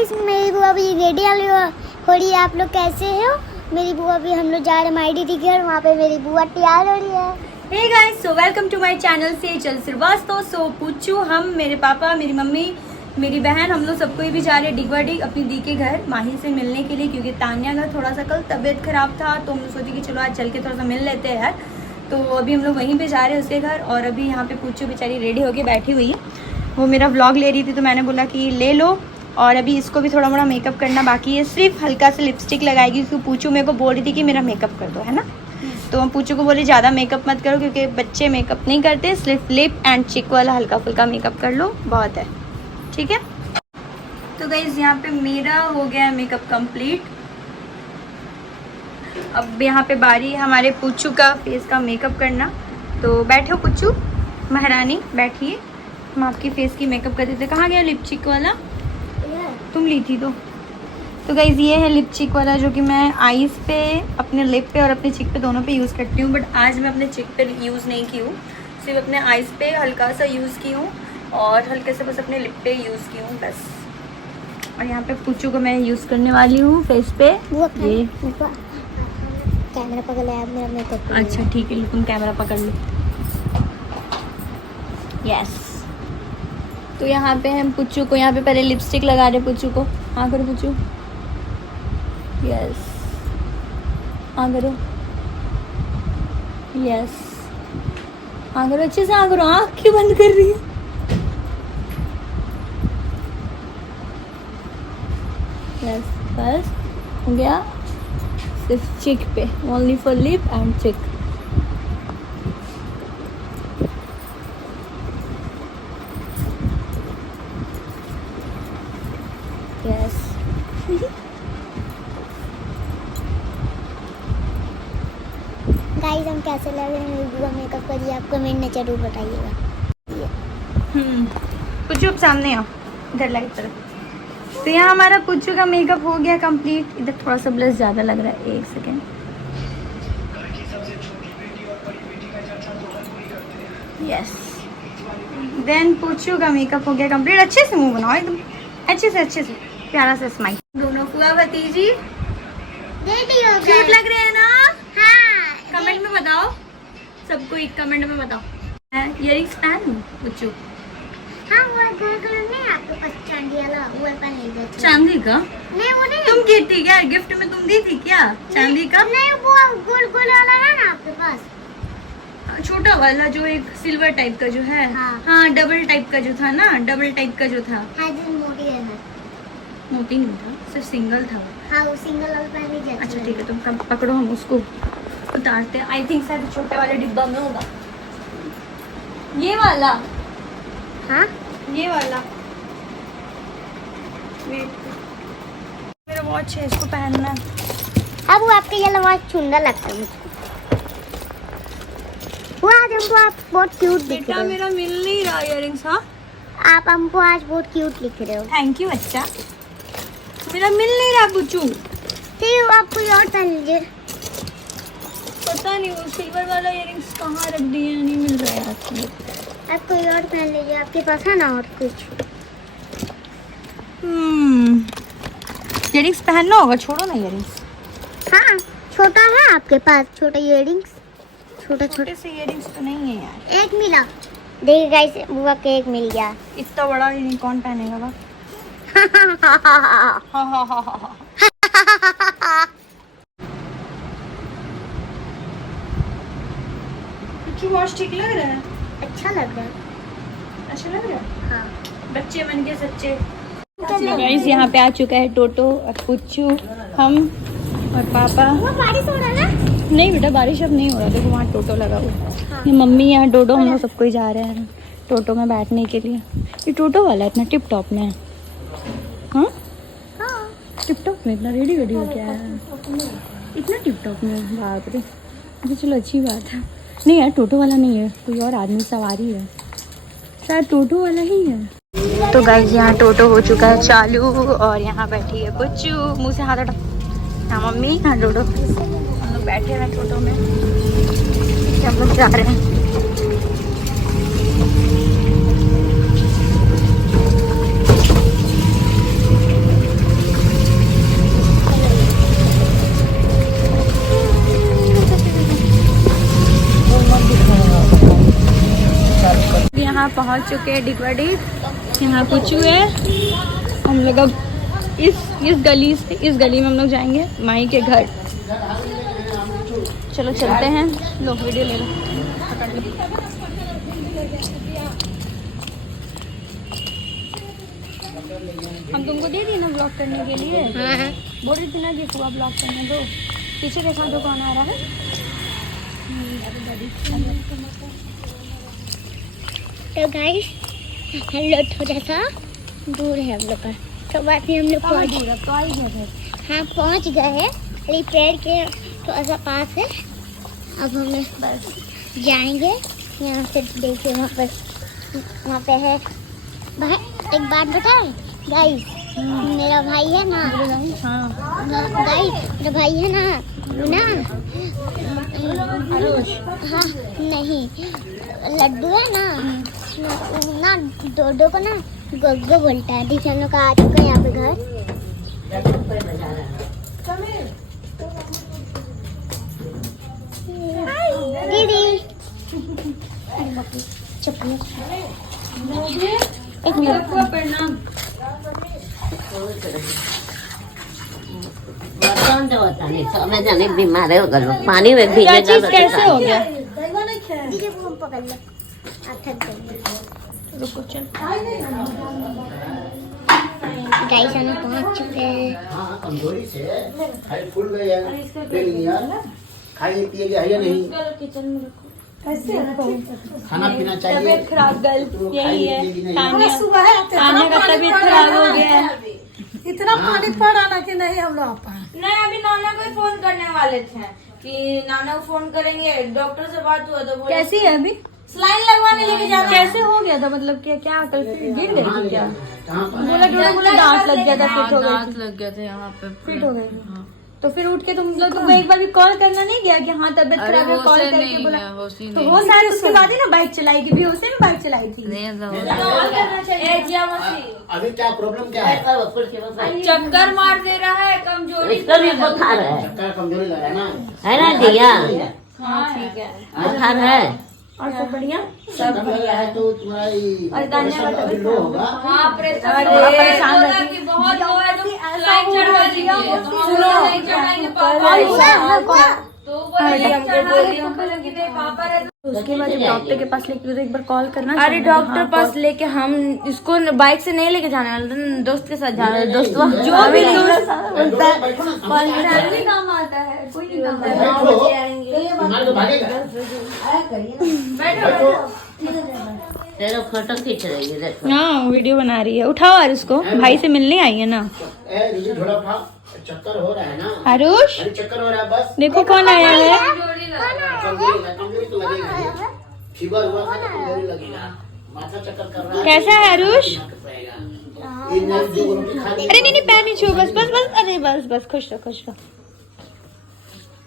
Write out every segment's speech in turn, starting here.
Guys, मेरी बुआ भी रेडी हो रही है। आप लोग कैसे हो? मेरी बुआ भी, हम लोग जा रहे हैं माई दीदी के घर, वहाँ पे मेरी बुआ तैयार हो रही है। Hey guys, so welcome to my channel से चल श्रीवास्तव। सो पूछू, हम, मेरे पापा, मेरी मम्मी, मेरी बहन, हम लोग सबको भी जा रहे हैं डिगवाडी अपनी दी के घर माही से मिलने के लिए, क्योंकि तान्या का थोड़ा सा कल तबीयत खराब था, तो हम सोचे कि चलो आज चल के थोड़ा सा मिल लेते हैं यार। तो अभी हम लोग वहीं पे जा रहे हैं उसके घर। और अभी यहाँ पे पूछू बेचारी रेडी होके बैठी हुई है, वो मेरा व्लॉग ले रही थी, तो मैंने बोला कि ले लो। और अभी इसको भी थोड़ा मोड़ा मेकअप करना बाकी है, सिर्फ हल्का सा लिपस्टिक लगाएगी, क्योंकि पूछू मेरे को बोल रही थी कि मेरा मेकअप कर दो, है ना। तो हम पूछू को बोले ज़्यादा मेकअप मत करो, क्योंकि बच्चे मेकअप नहीं करते, सिर्फ लिप एंड चिक वाला हल्का फुल्का मेकअप कर लो, बहुत है, ठीक है। तो गाइस, यहाँ पे मेरा हो गया है मेकअप कंप्लीट। अब यहाँ पे बारी है हमारे पूछू का फेस का मेकअप करना। तो बैठो पूछू, महारानी बैठिए, हम आपकी फेस की मेकअप कर देते। कहाँ गया लिपस्टिक वाला? तुम ली थी तो गाइस, ये है लिपस्टिक वाला, जो कि मैं आईज पे, अपने लिप पे और अपने चिक पे दोनों पे यूज़ करती हूँ। बट आज मैं अपने चिक पे यूज़ नहीं की हूँ, सिर्फ अपने आईज पे हल्का सा यूज़ की हूँ और हल्के से बस अपने लिप पे यूज़ की हूँ बस। और यहाँ पे पूछू को मैं यूज़ करने वाली हूँ फेस पे। ये कैमरा पकड़ लिया मेरा मेकअप। अच्छा ठीक है, तुम कैमरा पकड़ लो। यस। तो यहाँ पे हम पुच्चू को, यहाँ पे पहले लिपस्टिक लगा रहे पुच्चू को। हाँ करो पुच्चू, यस, हाँ करो, यस, हाँ करो, अच्छे से हाँ करो, आँख क्यों बंद कर रही है? यस, बस हो गया। सिर्फ चिक पे, ओनली फॉर लिप एंड चिक। यस। गाइस, हम कैसे लग रहे हैं मेरी बुआ मेकअप करिए, आप कमेंट में जरूर बताइएगा। पुच्चू अब सामने आओ, इधर लाइट तरफ। तो यहाँ हमारा पुच्चू का मेकअप हो गया कंप्लीट। इधर थोड़ा सा ब्लश ज़्यादा लग रहा है, एक सेकेंड। यस, देन पुच्चू का मेकअप हो गया कंप्लीट। अच्छे से मुंह बनाओ, एकदम अच्छे से प्यारा सा स्माइल। दोनों फुआ भतीजी रेडी हो क्यूट लग रहे हैं ना? हाँ, कमेंट में बताओ, सबको एक कमेंट में बताओ। इयरिंग्स पहन पुच्चू? हाँ, वो गोल कलर में आपके पास चांदी वाला वो पहन लीजिए। चांदी का? नहीं, वो नहीं। तुम की थी क्या गिफ्ट में? तुम दी थी क्या चांदी का? नहीं, वो गोल गोल वाला है ना आपके पास, छोटा वाला जो एक सिल्वर टाइप का जो है। हाँ, डबल टाइप का जो था ना, डबल टाइप का जो था। हाँ जी, मोटी है ना। मोती नहीं था, सिर्फ सिंगल था। हाँ, वो सिंगल वाला पहन लीजिए। अच्छा ठीक है, तुम पकड़ो, हम उसको उतारते हैं। आई थिंक शायद छोटे वाले डिब्बा में होगा ये वाला। हाँ, ये वाला वेट, मेरा वॉच है, इसको पहनना है। अब वो आपके ये आवाज सुंदर लगता है मुझको। वो आज हमको आप बहुत क्यूट दिख बेटा रहे हो। मेरा मिल नहीं रहा इयरिंग्स। हाँ, आप हमको आज बहुत क्यूट दिख रहे हो। थैंक यू बच्चा, मेरा मिल नहीं रहा बुच्चू। ठीक है, आप कोई और पहन लीजिए। पता नहीं वो सिल्वर वाला इयरिंग्स कहाँ रख दिए, नहीं मिल रहा है आपको। आप कोई और पहन लीजिए, आपके पास है ना और कुछ? इयरिंग्स पहनना होगा, छोड़ो ना इयरिंग्स। हाँ, छोटा है आपके पास, छोटा इयरिंग्स, छोटे से इयरिंग्स तो नहीं है यार। एक मिला, देखिए गाइस, बुआ के एक मिल गया। इतना बड़ा इयरिंग कौन पहनेगा बा? वॉच ठीक लग रहा है? अच्छा लग रहा है। अच्छा लग रहा है। हाँ, बच्चे मन के सच्चे। गाइस, यहाँ पे आ चुका है टोटो और पुच्चू, हम और पापा। वो बारिश हो रहा है ना? नहीं बेटा, बारिश अब नहीं हो रहा, देखो वहाँ टोटो लगा हुआ। हाँ। ये मम्मी यहाँ डोडो, हम लोग सबको ही जा रहे हैं टोटो में बैठने के लिए। ये टोटो वाला इतना टिप टॉप में है। हाँ, टिप टॉप में इतना रेडी वेडी हो गया है, इतना टिप टॉप में, बाप रे। अच्छा चलो, अच्छी बात है। नहीं यार, टोटो वाला नहीं है, कोई और आदमी सवारी है, शायद टोटो वाला ही है। तो गाइस, यहाँ टोटो हो चुका है चालू और यहाँ बैठी है पुच्चू, मुँह से हाथ हटा। हाँ मम्मी, यहाँ टोटो, हम लोग बैठे हैं टोटो में, हम लोग जा रहे हैं। पहुंच चुके हैं डिगवाड़ी। यहाँ पुचू है। हम लोग अब इस गली में हम लोग जाएंगे माई के घर। चलो चलते हैं। लो वीडियो ले लो, पकड़ लो। हम तुमको दे दी ना ब्लॉक करने के लिए। बोल रही थी ना कि पूरा ब्लॉक करने दो। पीछे देखा तो कौन आ रहा है। तो गाइस हम लोग थोड़ा सा दूर है हम लोग का, तो बात नहीं हम लोग पहुँच हाँ पहुँच गए हैं। रिपेयर के थोड़ा सा पास है। अब हमें बस जाएंगे यहाँ से। देखिए वहाँ पे है भाई। एक बात बताएं गाइस, मेरा भाई है ना। हाँ गाइस मेरा भाई है ना हाँ नहीं लड्डू है ना डोडो को ना गोगो बोलता है। देखिए हम लोग आ चुके हैं यहाँ पे घर। दीदी चप्पल एक मिनट प्रणाम। मैं जाने बीमार है पानी में भीगे। क्या चीज कैसे हो गया? दीदी वो हम पकड़ लो। रुको चल। गाइस हम पहुंच चुके हैं। कमजोरी से खाई फूल गई है। खाइए पिएगा है या नहीं? किचन में रखो। खाना पीना चाहिए। तबीयत खराब गल तो यही है। खाइए पिएगी नहीं। तान्या का तबीयत खराब हो गया है। इतना पानी पड़ा ना कि नहीं हम लोग आ पाए। नहीं, अभी नाना को ही फोन करने वाले थे कि नाना को फोन करेंगे। डॉक्टर से बात हुआ तो बोले कैसी है अभी? सलाइन लगवाने लेके जाना। कैसे हो गया था? मतलब क्या कल गिर गई थी क्या? कहाँ पर? बोला दांत लग गया था, फिट हो गई थी। लग गया था यहाँ पे। फिट हो गई थी। तो फिर उठ के तुम लोग तुमको एक बार भी कॉल करना नहीं गया कि हाँ तबीयत खराब है? कॉल करके बोला तो वो शायद उसके बाद ही ना बाइक चलाई की। बेहोश में बाइक चलाई थी। कॉल करना चाहिए। जिया मसीह अभी क्या प्रॉब्लम क्या है? चक्कर मार दे रहा है, कमजोरी इसका भी बुखार है। चक्कर कमजोरी लगा है ना? है ना जिया? हाँ ठीक है। बुखार है। और सब बढ़िया? सब लग रहा है तो तुम्हारा प्रेशर अभी लो होगा। हाँ प्रेशर परेशान रहती कि बहुत लो है तो सलाइन चढ़वा दीजिए। तो हम लोग नहीं चढ़ाएंगे पापा। तो बोलिए हमको बोला कि नहीं पापा रहे। उसके बाद जब डॉक्टर के पास लेके तो एक बार कॉल करना। अरे डॉक्टर पास लेके हम इसको बाइक से नहीं लेके जाने वाले, दोस्त के साथ जाना है। दोस्त जो भी दोस्त बैठो काम आता है, कोई नहीं काम आता है। तुम्हारे तो भागेगा। तेरा फोटो खींच रही है देखो। हाँ वीडियो बना रही है। उठाओ यार उसको, भाई से मिलने आई है ना। दीदी थोड़ा चक्कर हो रहा है ना? आरुष अरे चक्कर हो रहा है बस। देखो कौन आया है। कमजोरी तो लगेगा। फीवर हुआ था तो कमजोरी लगेगा। माथा चक्कर कर रहा है। कैसा है आरुष? अरे अरे नहीं पैर नहीं छू। बस अरे बस खुश रहो।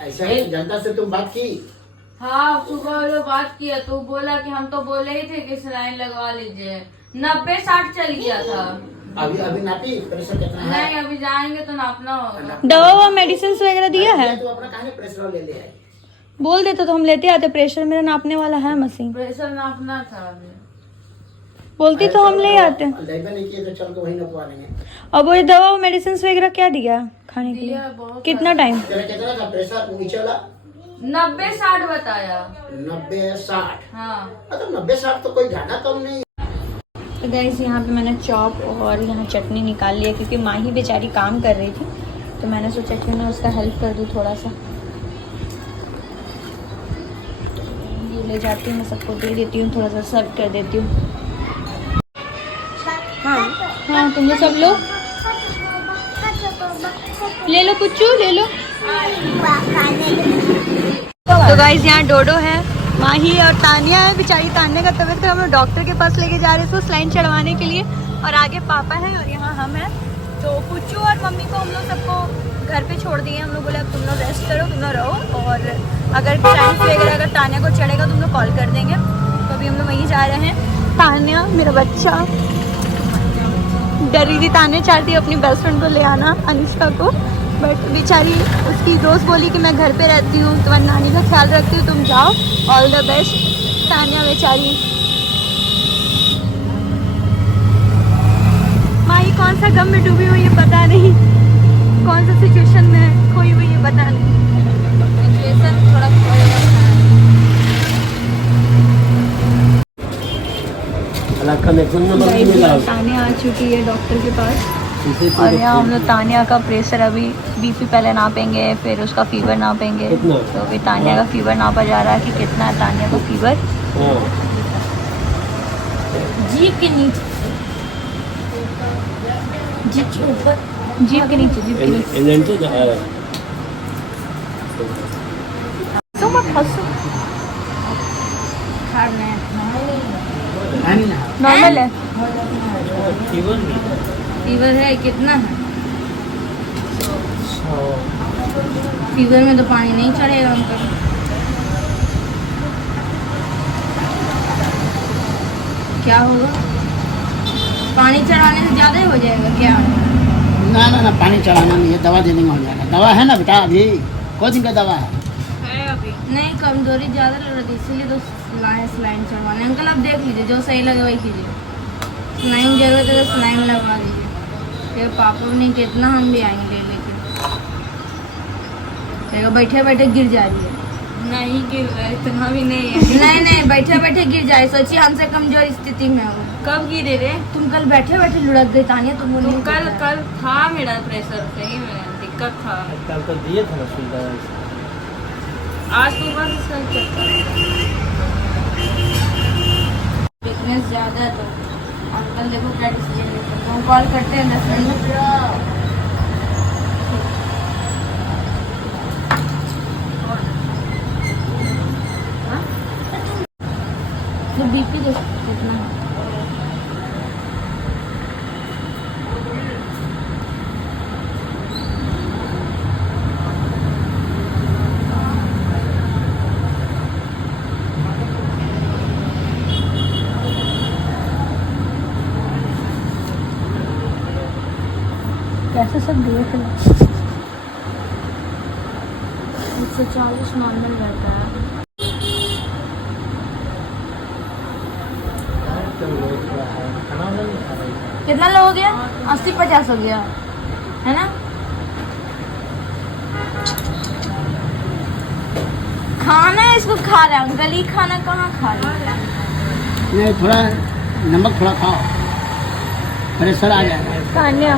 ऐसा है जनता से तुम बात की? हाँ सुबह जो बात किया तो बोला कि हम तो बोले ही थे कि सलाइन लगवा लीजिए। 90-60 चल गया था। अभी नापी प्रेशर कितना है? नहीं अभी जाएंगे तो नापना होगा। दवा व मेडिसिन वगैरह दिया है? तो अपना कहानी प्रेशर ले ले आए। बोल देते तो हम लेते आते। प्रेशर मेरा नापने वाला है मशीन। प्रेशर नापना था अभी। बोलती तो हम ले आते। लेबे नहीं किए तो चल के वही नपवा लेंगे। और वो दवा व मेडिसिन वगैरह क्या दिया खाने के लिए? कितना टाइम? तेरा कितना था प्रेशर नीचे वाला? 90-60 बताया। 90-60। हाँ मतलब 90-60 तो कोई ज्यादा कम नहीं। तो गाइस यहाँ पे मैंने चॉप और यहाँ चटनी निकाल लिया क्योंकि माँ ही बेचारी काम कर रही थी, तो मैंने सोचा कि मैं उसका हेल्प कर दूँ थोड़ा सा। ये ले जाती हूँ, मैं सबको दे देती हूँ, थोड़ा सा सर्व कर देती हूँ। हाँ तुम लोग सब लो, ले लो कुछ ले लो। तो गाइस यहाँ डोडो है, माही और तानिया है। बेचारी तानिया का तबीयत खराब, हम लोग डॉक्टर के पास लेके जा रहे हैं इसको सलाइन चढ़वाने के लिए। और आगे पापा है और यहाँ हम हैं। तो पुच्चू और मम्मी को हम लोग सबको घर पे छोड़ दिए। हम लोग बोले अब तुम लोग रेस्ट करो, तुम लोग रहो, और अगर सलाइन वगैरह अगर तानिया को चढ़ेगा तो हम लोग कॉल कर देंगे। तो अभी हम लोग वहीं जा रहे हैं। तानिया मेरा बच्चा डरी थी, तानिया चाहती है अपनी बेस्ट फ्रेंड को ले आना अनुष्का को, बट बेचारी उसकी दोस्त बोली कि मैं घर पे रहती हूँ, तुम्हारी नानी का ख्याल रखती हूँ, तुम जाओ, ऑल द बेस्ट। तानिया बेचारी कौन सा गम में डूबी हुई है पता नहीं, कौन सा सिचुएशन में खोई हुई है पता नहीं। सिचुएशन थोड़ा खोएगा। तानिया आ चुकी है डॉक्टर के पास और यहाँ हम लोग तानिया का प्रेशर अभी बीपी पहले नापेंगे, फिर उसका फीवर नापेंगे। तो अभी तानिया का फीवर नापा जा रहा है कि कितना है तानिया का फीवर। जीभ के नीचे, जीभ के ऊपर, जीभ के नीचे, जीभ के नीचे। तो मत हंसो, नॉर्मल है। फीवर है कितना है? फीवर में तो पानी नहीं चढ़ेगा उनका। क्या होगा? पानी चढ़ाने से ज्यादा ही हो जाएगा क्या? ना पानी चढ़ाना नहीं है, दवा देने में हो जाएगा। दवा है ना बेटा, अभी कोई दिन का दवा है। अभी नहीं, कमजोरी ज्यादा लग रही थी इसीलिए तो लाए स्लाइन चढ़वाने। अंकल आप देख लीजिए, जो सही लगे वही कीजिए। स्लाइन जरूरत है तो स्लाइन लगवा दीजिए। फिर पापा नहीं कितना हम भी आएंगे ले लेके। देखो बैठे बैठे गिर जा रही है। नहीं गिर रहा है, इतना भी नहीं है। नहीं बैठे बैठे गिर जाए। सोचिए हमसे कमजोर स्थिति में हो। कब गिरे रे? तुम कल बैठे बैठे लुढ़क गई तानिया। तुम कल था मेरा प्रेशर, सही में दिक्कत था। कल तो दिए थे ना सुविधा। आज सुबह से सही चलता है। फिटनेस ज्यादा है तो अंकल देखो क्या डिसीजन लेते हैं। तो हम कॉल करते हैं 10 मिनट में। तो बीपी देखो कितना है। कैसे सब देख लो। 140 नॉर्मल रहता है। कितना लो हो गया? 80-50 हो गया है ना? खाना इसको खा रहा है अंकल। ही खाना कहाँ खा रहा है? नहीं, थोड़ा नमक थोड़ा खाओ, प्रेशर आ जाएगा। तानिया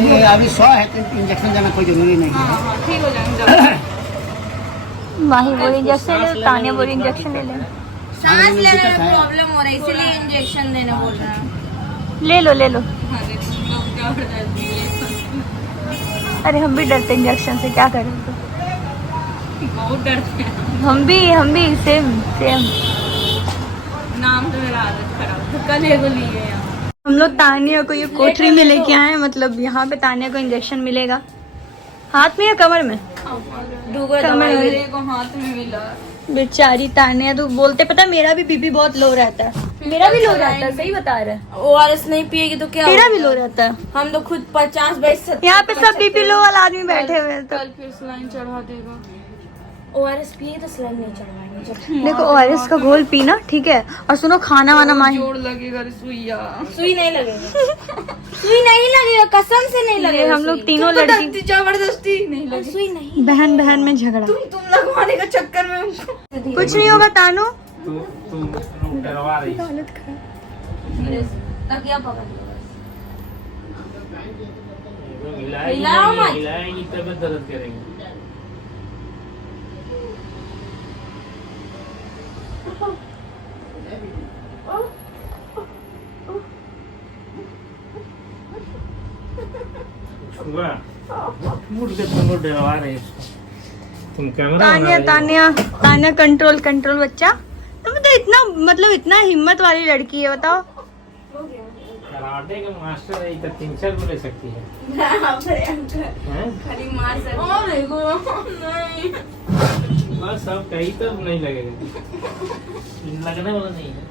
ये अभी 100 है तो इंजेक्शन जाना कोई जरूरी नहीं है। ठीक हो जाएंगे। माही बोली इंजेक्शन ले, तानिया बोली इंजेक्शन ले ले। सांस लेने में प्रॉब्लम हो रहा है इसीलिए इंजेक्शन देने बोल रहा है। ले लो ले लो। अरे हम भी डरते इंजेक्शन से, क्या करें? बहुत डरते हैं। हम भी सेम। नाम तो मेरा आदत खराब है। कल एगो लिए यहाँ। हम लोग तानिया को ये कोठरी में लेके आए, मतलब यहाँ पे तानिया को इंजेक्शन मिलेगा। हाथ में या कमर में? मेरे को हाथ में मिला। बेचारी तानिया, तो बोलते पता मेरा भी बीपी बहुत लो रहता है। मेरा भी लो रहता है, सही बता रहे हैं। ORS नहीं पिएगी तो क्या तेरा होगा? भी लो रहता है। हम तो खुद 50-22 यहाँ पे सब बीपी लो वाला आदमी बैठे हुए हैं। तो कल फिर स्लाइन चढ़ा देगा। ORS पिए तो स्लाइन नहीं चढ़वाएंगे। देखो ORS का घोल पीना, ठीक है? और सुनो खाना वाना माही लगेगा सुई नहीं लगेगा। सुई नहीं लगेगा, कसम से नहीं लगेगा। हम लोग तीनों लड़की जबरदस्ती नहीं लगेगी। सुई नहीं। बहन में झगड़ा। तुम लगवाने का चक्कर में उनको कुछ नहीं होगा तानू। तुम डरवा रही है। तकिया पकड़ हिलाओ मत, हिलाएगी तब दर्द करेंगे। मुड़ के तुम लोग डरवा रहे हो। तुम कैमरा तानिया कंट्रोल बच्चा। तुम तो इतना मतलब इतना हिम्मत वाली लड़की है, बताओ। कराटे के मास्टर है, इधर 3-4 को ले सकती है। खाली मार सकते। बस अब कहीं तो नहीं लगेगा, लगने वाला नहीं है।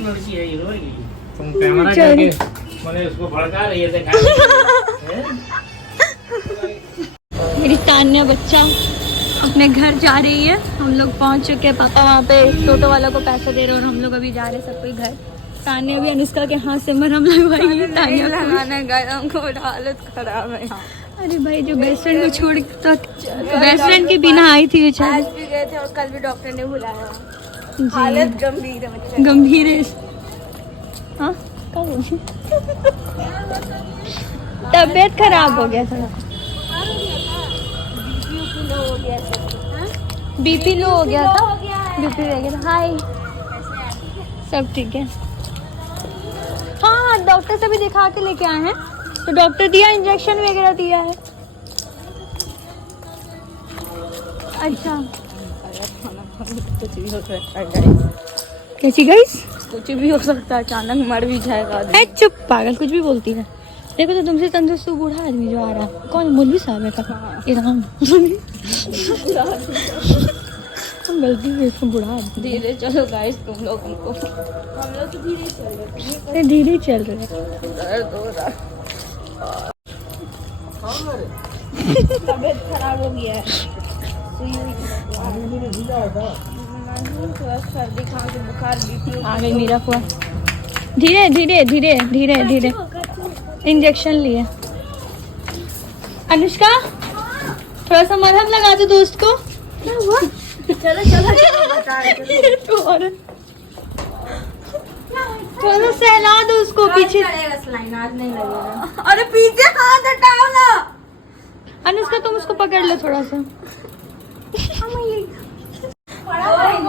लड़की है, तुम कैमरा करके मैंने उसको भड़का रही है, देखा तान्या बच्चा अपने घर जा रही है। हम लोग पहुंच चुके हैं। पापा वहाँ पे टोटो वाला को पैसे दे रहे हैं और हम लोग अभी जा रहे हैं सब कोई घर। तान्या भी अनुष्का के हाथ से मरहम लगवाई है। तान्या लगाना गए, हमको हालत खराब है। अरे भाई जो बेस्ट फ्रेंड को छोड़ तो बेस्ट फ्रेंड के बिना आई थी बेचारी। आज भी गए थे और कल भी डॉक्टर ने बुलाया। हालत गंभीर है बच्चे, गंभीर है। हाँ तबीयत खराब हो गया थोड़ा, बीपी लो हो गया था, बीपी रह गया था। हाय सब ठीक है। हाँ डॉक्टर से भी दिखा के लेके आए हैं, तो डॉक्टर दिया इंजेक्शन वगैरह दिया है। अच्छा कुछ भी हो सकता है, कैसी गाइस? कुछ भी हो सकता है, अचानक मर भी जाएगा। है चुप पागल, कुछ भी बोलती है। देखो तो तुमसे तंदुरुस्त बूढ़ा आदमी जो आ रहा है, कौन? मौलवी साहब है का? इराम गलती से इसको बूढ़ा आदमी। धीरे चलो गाइस, तुम लोग हम लोग तो धीरे चल रहे, धीरे चल रहे। दर्द हो रहा, तबीयत खराब हो गया है। थोड़ा सर्दी खांसी बुखार बीपी आ गई मेरा हुआ। धीरे धीरे धीरे धीरे धीरे इंजेक्शन लिए। अनुष्का थोड़ा सा मरहम लगा दो दोस्त को। चलो चलो चलो बता रहे थोड़ा सा सहला दो उसको पीछे। लाइन आज नहीं लगेगा। अरे पीछे हाथ हटाओ ना। अनुष्का तुम उसको पकड़ लो थोड़ा सा।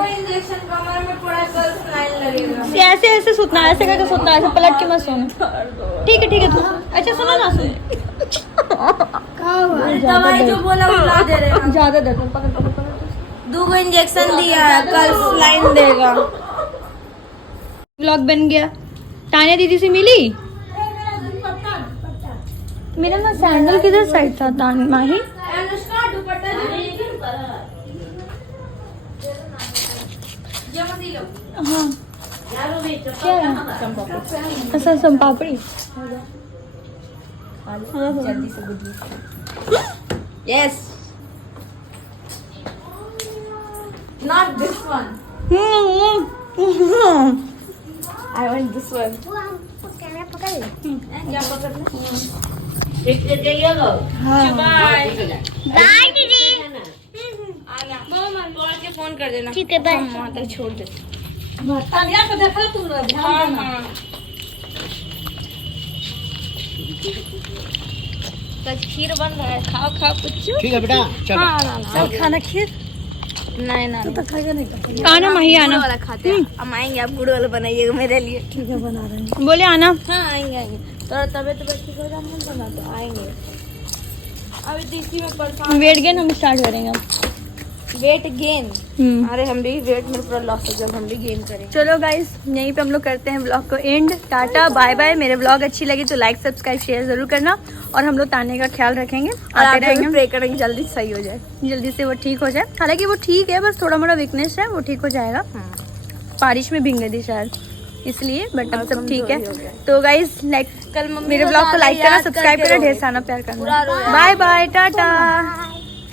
इंजेक्शन कमर में पड़ा, कल लाइन लगेगा। ऐसे ऐसे सुतना, ऐसे करके सुतना, ऐसे पलट के मत सोना। ठीक है तू अच्छा सुनो ना, सुन दवाई जो बोला वो ला दे रहे हैं। ज्यादा दर्द में पकड़ पकड़ पकड़। 2 इंजेक्शन दिया है, कल लाइन देगा। व्लॉग बन गया। तान्या दीदी से मिली। मेरा ना सैंडल किधर साइड था तान माही? अनुष्का दुपट्टा हाँ क्या है? अच्छा सम पापड़ी। जल्दी से yes, not this one, I want this one. क्या पकड़ना? ठीक है जाइएगा। बाय बाय दीदी। मामा बोल के फोन कर देना। ठीक है बाय। वहाँ तक छोड़ दे। तान्या को देखा तुम लोग, ध्यान देना। कल खीर बन रहा है, खाओ खाओ कुछ। ठीक है बेटा चलो। चल खाना खीर नहीं ना, तो खाएगा नहीं तो आना माही आना। वाला खाते हैं। हम आएंगे, आप गुड़ वाला बनाइएगा मेरे लिए। ठीक है बना रहे हैं। बोले आना। हाँ आएंगे आएंगे, थोड़ा तबीयत ठीक हो जाए हम बना तो आएंगे। अभी डीसी में परेशान। वेट गेन हम स्टार्ट करेंगे। Weight gain? अरे हम भी वेट में पूरा लॉस हो जाए, हम भी गेन करेंगे। चलो गाइस यहीं पे हम लोग करते हैं ब्लॉग को एंड। Tata bye bye. मेरे ब्लॉग अच्छी लगी तो लाइक सब्सक्राइब शेयर जरूर करना, और हम लोग ताने का ख्याल रखेंगे, और आते आप रहेंगे, प्रे करेंगे जल्दी सही हो जाए। जल्दी से वो ठीक हो जाए। हालांकि वो ठीक है, बस थोड़ा मोड़ा वीकनेस है, वो ठीक हो जाएगा। बारिश में भीग गई थी शायद इसलिए, बट अब सब ठीक है। तो गाइस लाइक कल मम्मी मेरे ब्लॉग को लाइक करना, सब्सक्राइब करना, ढेर सारा प्यार करना। Bye bye tata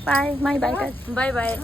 bye. माई बाय कर। Bye bye.